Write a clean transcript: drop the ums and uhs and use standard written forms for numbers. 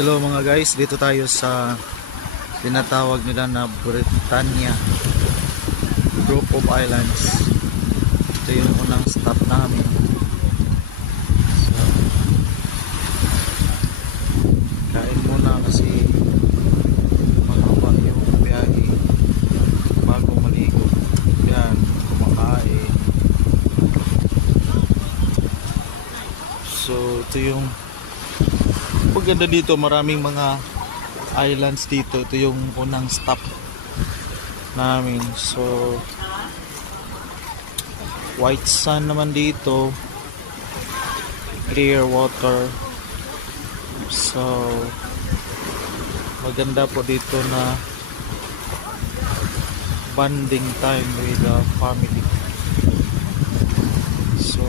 Hello mga guys, dito tayo sa tinatawag nila na Britannia Group of Islands. Ito yung unang stop namin. So, kain muna kasi mahaba yung biyahe bago maligo. Yan, kumakain. So ito yung paganda dito, maraming mga islands dito. Ito yung unang stop namin. So white sand naman dito, clear water. So maganda po dito na bonding time with the family. So